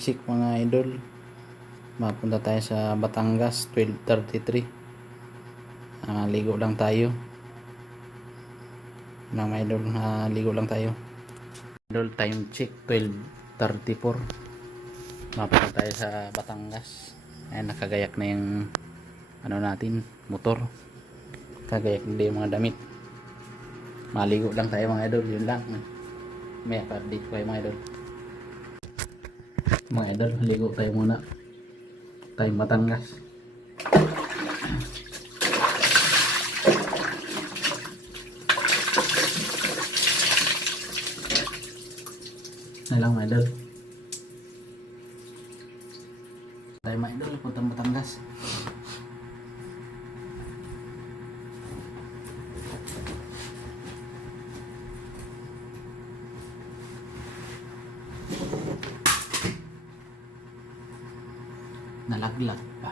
check mga idol. Mapunta tayo sa Batangas 12:33. Ligo lang tayo mga idol. Ligo lang tayo idol. Time check 12:34. Mapunta tayo sa Batangas. Ayan, nakagayak na yung ano natin, motor. Kagayak na yung mga damit. Maligo lang tayo mga idol, yun lang. May update ko kayo mga idol. Mga idol, ligo tayo muna. Tayo Batangas. Na lang mga idol. Tayo mga idol, puntang Batangas. Nalaglag pa.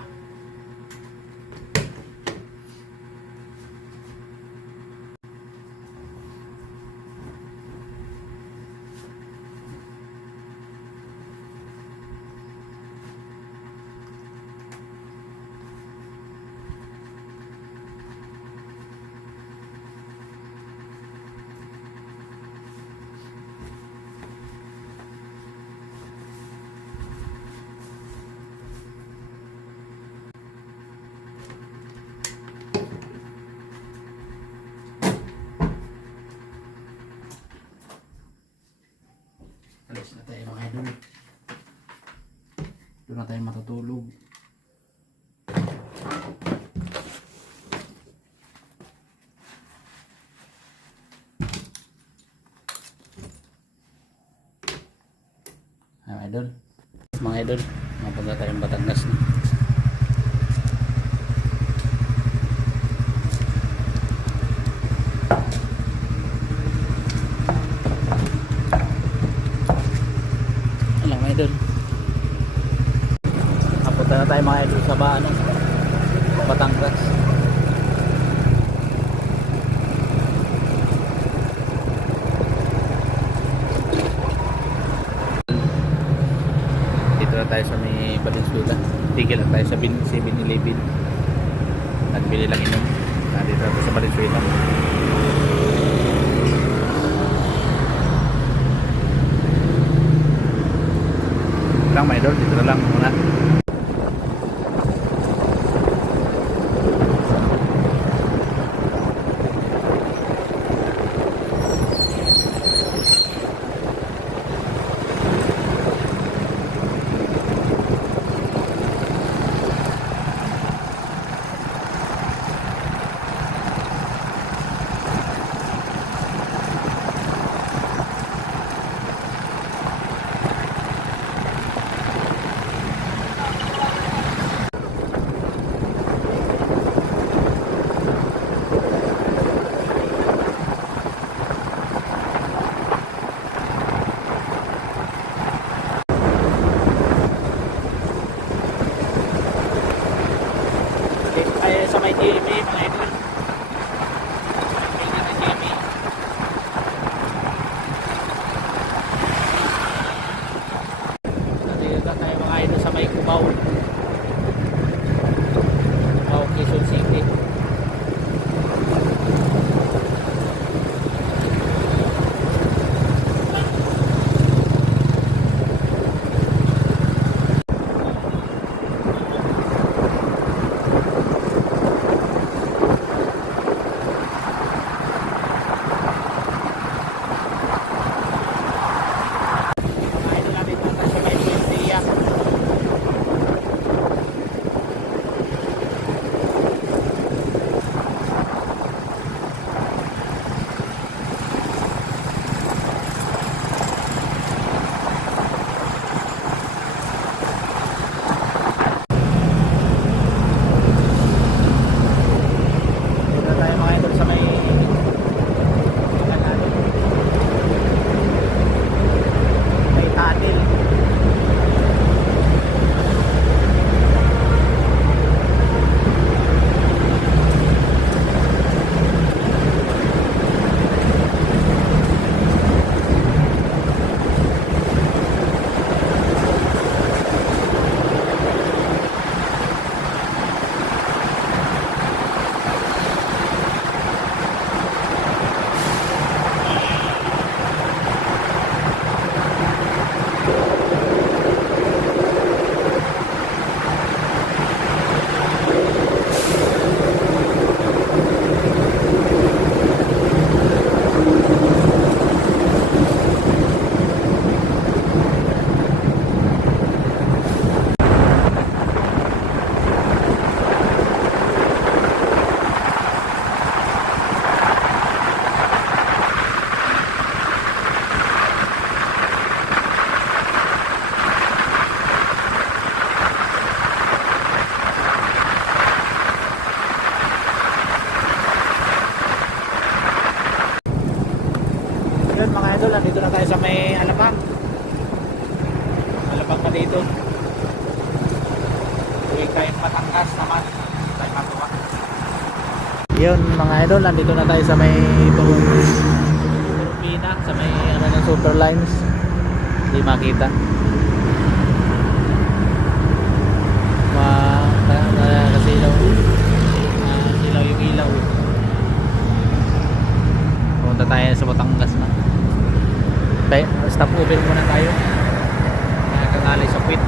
Alis na tayo mga idol. Doon na tayo matutulog. Mga idol. Mga idol, mapunta tayong Batangas na. Idol. Napunta na tayo mga idol sa Batangas. Dito na tayo sa may Valenzuela. Tigil na tayo sa 7-Eleven. Nagbili lang inom. Dito na tayo sa Valenzuela. Lang mga idol, dito na lang muna. Sa may GMA mga idol. Nandito tayo mga idol sa may Cubao, Quezon City. dito. Uwi tayong Batangas naman. Tayo matuwa. Yun mga idol, nandito na tayo sa may turbina, sa may ano ng super lines. Hindi makita. Kasi ilaw yung ilaw. Punta tayo sa Batangas na. Stop over muna tayo. Kangalay sa Quit.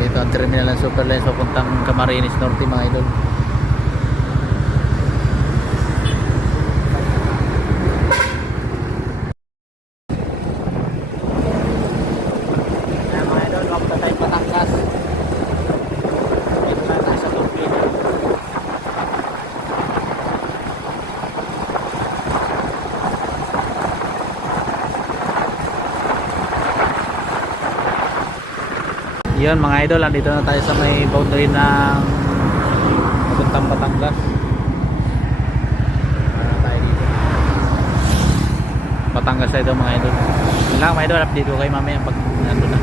Dito ang terminal ng super lines papuntang Camarines Norte mga idol. Yun mga idol, andito na tayo sa may boundary ng papuntang Batangas. Tayo dito. Batangas tayo mga idol. Yun lang mga idol, update ko kayo mamaya pag nandun na.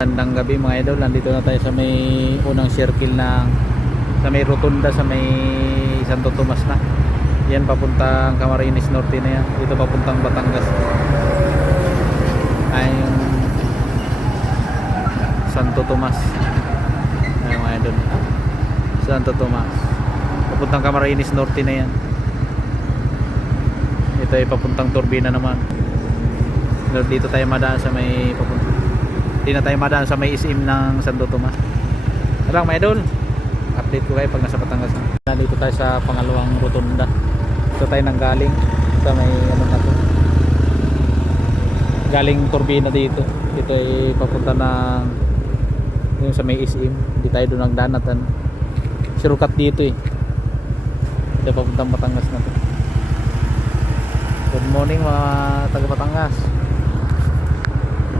Magandang gabi mga idol, nandito na tayo sa may unang circle ng sa may rotunda sa may Santo Tomas na. Yan papuntang Camarines Norte na yan. Dito papuntang Batangas. Ay yung Santo Tomas. Ay mga idol. Santo Tomas. Papuntang Camarines Norte na yan. Ito ay papuntang Turbina naman. Dito tayo madaan sa may papuntang. Hindi na tayo madaan sa may isim ng Santo Tomas. Lang mga idol, update ko kayo pag nasa Batangas na. Dito tayo sa pangalawang rotunda. Ito tayo nang galing sa may ano na to. Galing Turbina dito. Dito ay papunta ng yung sa may isim. Hindi tayo doon ang danatan. Sirukat dito eh. Ito papuntang Batangas na to. Good morning mga taga Batangas.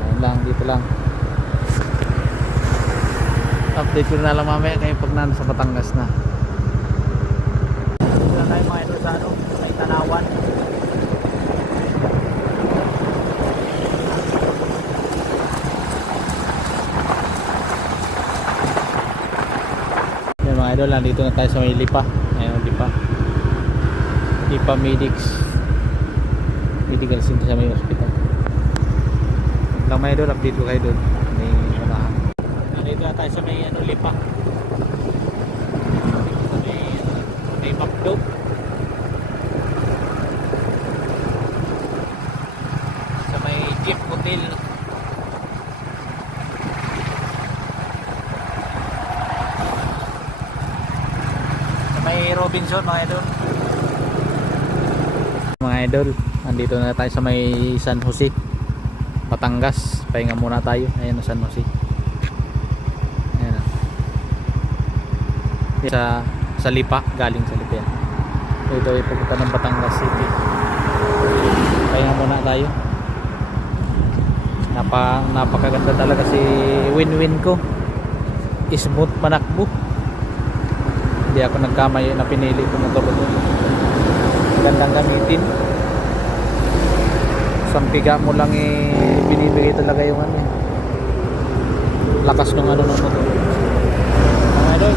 Ayan lang, dito lang. Update ko na lang mamaya kayo pag nasa Batangas na. Dito na tayo mga idol sa ano, may Tanawan. Yan mga idol, nandito na tayo sa may Lipa. Ayan, Lipa Medical Center sa may hospital. Lang mga idol, update ko kayo doon. May unahan. Nandito na tayo sa may ano, Lipa. Sa may Macdo. Sa may Jeep Hotel. Sa may Robinson mga idol. Mga idol, nandito na tayo sa may San Jose, Batangas. Pahinga muna tayo. Ayan na San Jose. Ayan na. Sa Lipa, galing sa Lipa yan. Ito ay pupunta ng Batangas City. Pahinga muna tayo. Napakaganda talaga si Win-Win ko. Smooth manakbo. Hindi ako nagkamay na pinili ko motor ko. Gandang gamitin. Sampiga mo lang binibigay talaga yung ano, lakas ng ano ng motor. Mga idol,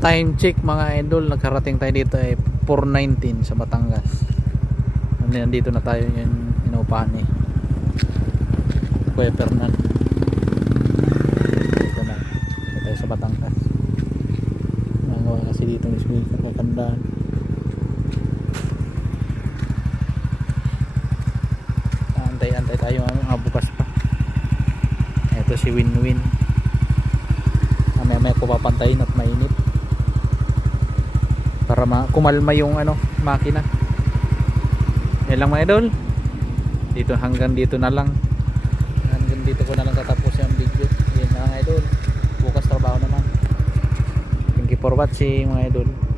time check mga idol, nagkarating tayo dito ay 4:19 sa Batangas. Nandito na tayo yung inuupahan ni Kuya Fernan. Dito tayo sa Batangas. Nagawa kasi dito ng speaker, magandaan. Antay tayo bukas pa. Ito si Win-Win. Mamaya ko papantayin at mainit para kumalma yung ano, makina. Yan lang mga idol. Dito hanggang dito na lang. Hanggang dito ko na lang tatapos yung video. Yan mga idol. for watching mga idol.